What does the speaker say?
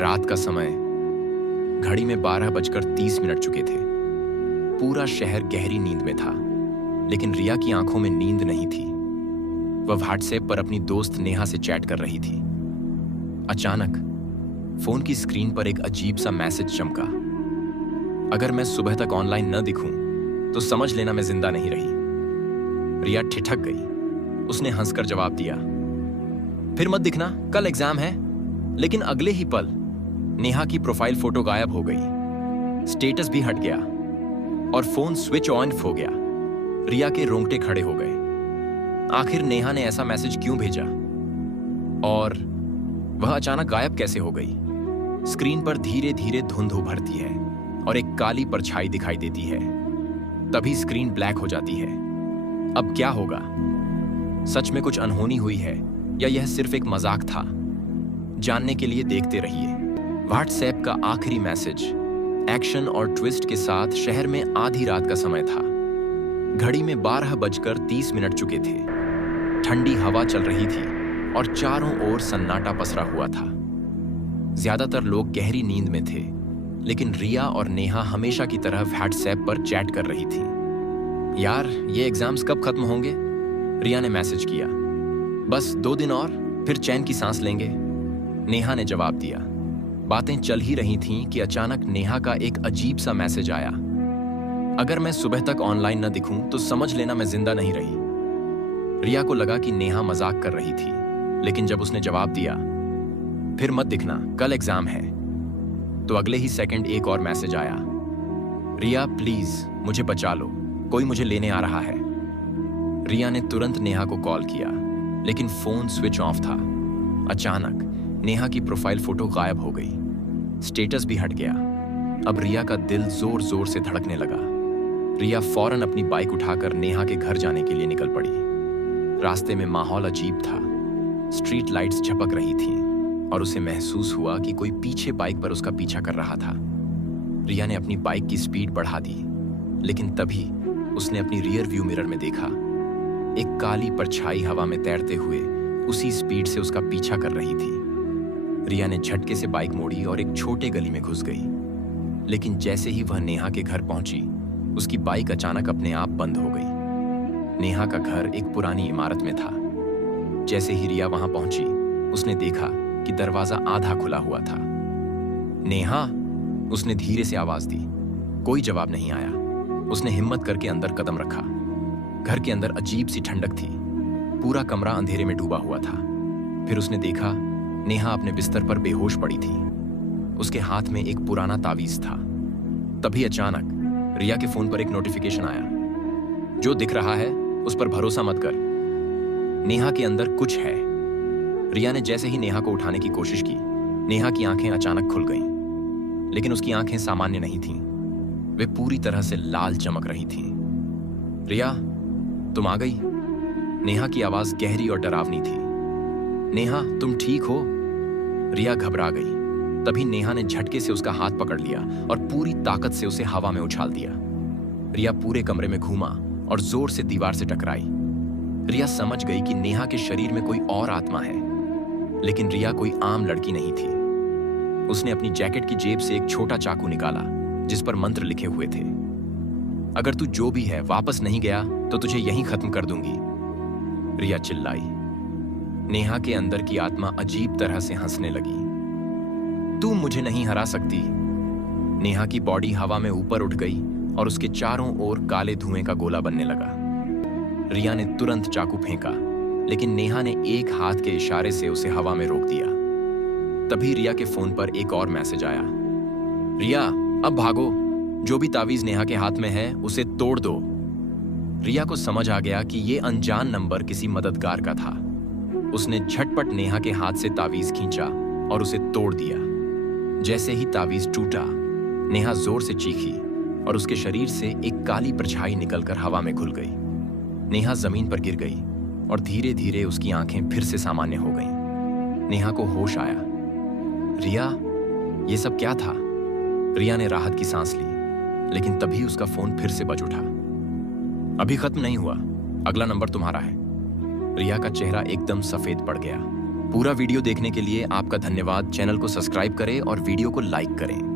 रात का समय। घड़ी में 12:30 चुके थे। पूरा शहर गहरी नींद में था, लेकिन रिया की आंखों में नींद नहीं थी। वह व्हाट्सएप पर अपनी दोस्त नेहा से चैट कर रही थी। अचानक फोन की स्क्रीन पर एक अजीब सा मैसेज चमका। अगर मैं सुबह तक ऑनलाइन न दिखूं, तो समझ लेना मैं जिंदा नहीं रही। रिया ठिठक गई। उसने हंसकर जवाब दिया, फिर मत दिखना, कल एग्जाम है। लेकिन अगले ही पल नेहा की प्रोफाइल फोटो गायब हो गई। स्टेटस भी हट गया और फोन स्विच ऑन हो गया। रिया के रोंगटे खड़े हो गए। आखिर नेहा ने ऐसा मैसेज क्यों भेजा और वह अचानक गायब कैसे हो गई? स्क्रीन पर धीरे धीरे धुंध उभरती है और एक काली परछाई दिखाई देती है। तभी स्क्रीन ब्लैक हो जाती है। अब क्या होगा? सच में कुछ अनहोनी हुई है या यह सिर्फ एक मजाक था? जानने के लिए देखते रहिए। व्हाट्सएप का आखिरी मैसेज एक्शन और ट्विस्ट के साथ शहर में आधी रात का समय था। घड़ी में 12:30 चुके थे। ठंडी हवा चल रही थी और चारों ओर सन्नाटा पसरा हुआ था। ज्यादातर लोग गहरी नींद में थे, लेकिन रिया और नेहा हमेशा की तरह व्हाट्सएप पर चैट कर रही थी। यार, ये एग्जाम्स कब खत्म होंगे? रिया ने मैसेज किया। बस 2 दिन और, फिर चैन की सांस लेंगे, नेहा ने जवाब दिया। बातें चल ही रही थीं कि अचानक नेहा का एक अजीब सा मैसेज आया। अगर मैं सुबह तक ऑनलाइन न दिखूं, तो समझ लेना मैं जिंदा नहीं रही। रिया को लगा कि नेहा मजाक कर रही थी, लेकिन जब उसने जवाब दिया, फिर मत दिखना, कल एग्जाम है, तो अगले ही सेकंड एक और मैसेज आया। रिया प्लीज मुझे बचा लो, कोई मुझे लेने आ रहा है। रिया ने तुरंत नेहा को कॉल किया, लेकिन फोन स्विच ऑफ था। अचानक नेहा की प्रोफाइल फोटो गायब हो गई। स्टेटस भी हट गया। अब रिया का दिल जोर जोर से धड़कने लगा। रिया फौरन अपनी बाइक उठाकर नेहा के घर जाने के लिए निकल पड़ी। रास्ते में माहौल अजीब था। स्ट्रीट लाइट्स झपक रही थीं और उसे महसूस हुआ कि कोई पीछे बाइक पर उसका पीछा कर रहा था। रिया ने अपनी बाइक की स्पीड बढ़ा दी, लेकिन तभी उसने अपनी रियर व्यू मिरर में देखा। एक काली परछाई हवा में तैरते हुए उसी स्पीड से उसका पीछा कर रही थी। रिया ने झटके से बाइक मोड़ी और एक छोटे गली में घुस गई। लेकिन जैसे ही वह नेहा के घर पहुंची, उसकी बाइक अचानक अपने आप बंद हो गई। नेहा का घर एक पुरानी इमारत में था। जैसे ही रिया वहां पहुंची, उसने देखा कि दरवाजा आधा खुला हुआ था। नेहा, उसने धीरे से आवाज दी। कोई जवाब नहीं आया। उसने हिम्मत करके अंदर कदम रखा। घर के अंदर अजीब सी ठंडक थी। पूरा कमरा अंधेरे में डूबा हुआ था। फिर उसने देखा नेहा अपने बिस्तर पर बेहोश पड़ी थी। उसके हाथ में एक पुराना तावीज था। तभी अचानक रिया के फोन पर एक नोटिफिकेशन आया। जो दिख रहा है उस पर भरोसा मत कर, नेहा के अंदर कुछ है। रिया ने जैसे ही नेहा को उठाने की कोशिश की, नेहा की आंखें अचानक खुल गईं। लेकिन उसकी आंखें सामान्य नहीं थीं। वे पूरी तरह से लाल चमक रही थीं। रिया, तुम आ गई? नेहा की आवाज गहरी और डरावनी थी। नेहा, तुम ठीक हो? रिया घबरा गई। तभी नेहा ने झटके से उसका हाथ पकड़ लिया और पूरी ताकत से उसे हवा में उछाल दिया। रिया पूरे कमरे में घूमा और जोर से दीवार से टकराई। रिया समझ गई कि नेहा के शरीर में कोई और आत्मा है, लेकिन रिया कोई आम लड़की नहीं थी। उसने अपनी जैकेट की जेब से एक छोटा चाकू निकाला, जिस पर मंत्र लिखे हुए थे। अगर तू जो भी है वापस नहीं गया, तो तुझे यहीं खत्म कर दूंगी, रिया चिल्लाई। नेहा के अंदर की आत्मा अजीब तरह से हंसने लगी। तू मुझे नहीं हरा सकती। नेहा की बॉडी हवा में ऊपर उठ गई और उसके चारों ओर काले धुएं का गोला बनने लगा। रिया ने तुरंत चाकू फेंका, लेकिन नेहा ने एक हाथ के इशारे से उसे हवा में रोक दिया। तभी रिया के फोन पर एक और मैसेज आया। रिया, अब भागो। जो भी तावीज नेहा के हाथ में है, उसे तोड़ दो। रिया को समझ आ गया कि यह अनजान नंबर किसी मददगार का था। उसने झटपट नेहा के हाथ से तावीज खींचा और उसे तोड़ दिया। जैसे ही तावीज टूटा, नेहा जोर से चीखी और उसके शरीर से एक काली परछाई निकलकर हवा में घुल गई। नेहा जमीन पर गिर गई और धीरे धीरे उसकी आंखें फिर से सामान्य हो गईं। नेहा को होश आया। रिया, ये सब क्या था? रिया ने राहत की सांस ली, लेकिन तभी उसका फोन फिर से बज उठा। अभी खत्म नहीं हुआ, अगला नंबर तुम्हारा है। रिया का चेहरा एकदम सफेद पड़ गया। पूरा वीडियो देखने के लिए आपका धन्यवाद। चैनल को सब्सक्राइब करें और वीडियो को लाइक करें।